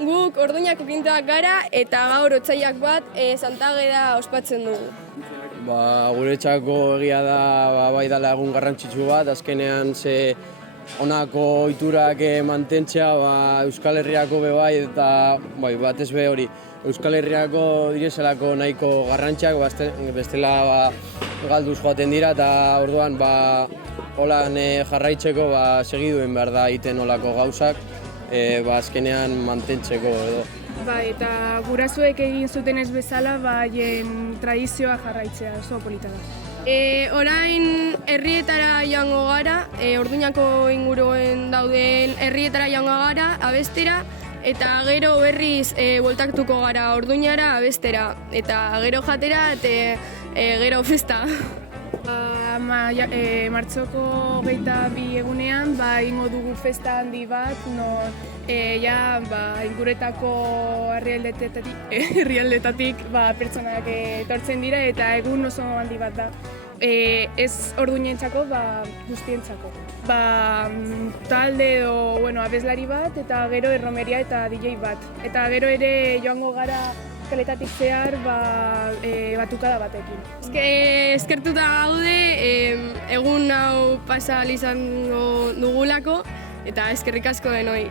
Guk Orduñako kintoak gara eta gaur otsailak 1 Santa Ageda ospatzen dugu. Guretzako egia da bai dela egun garrantzitsu bat, azkenean ze honako ohiturak mantentzea Euskal Herriako be bai eta batez be hori Euskal Herriako direzalako nahiko garrantziak bestela galduz joaten dira eta orduan holan jarraitzeko segiduen behar da egiten holako gauzak azkenean mantentzeko edo. Eta gurasoek egin zuten ez bezala haien tradizioa jarraitzea, oso polita da. Orain herrietara joango gara, Orduñako inguruen dauden herrietara joango gara, abestera, eta gero berriz bueltatuko gara Orduñara abestera, eta gero jatera eta gero festa. Martxoko 22 egunean egingo dugu festa handi bat, inguretako herrialdetatik pertsonak etortzen dira eta egun oso handi bat da. Ez orduñentzako, guztientzako. Talde edo abeslari bat eta gero erromeria eta DJ bat. Eta gero ere joango gara kaletatik zehar batukada batekin. Eskertuta gaude egun hau pasa izango dugulako eta eskerrik asko denoi.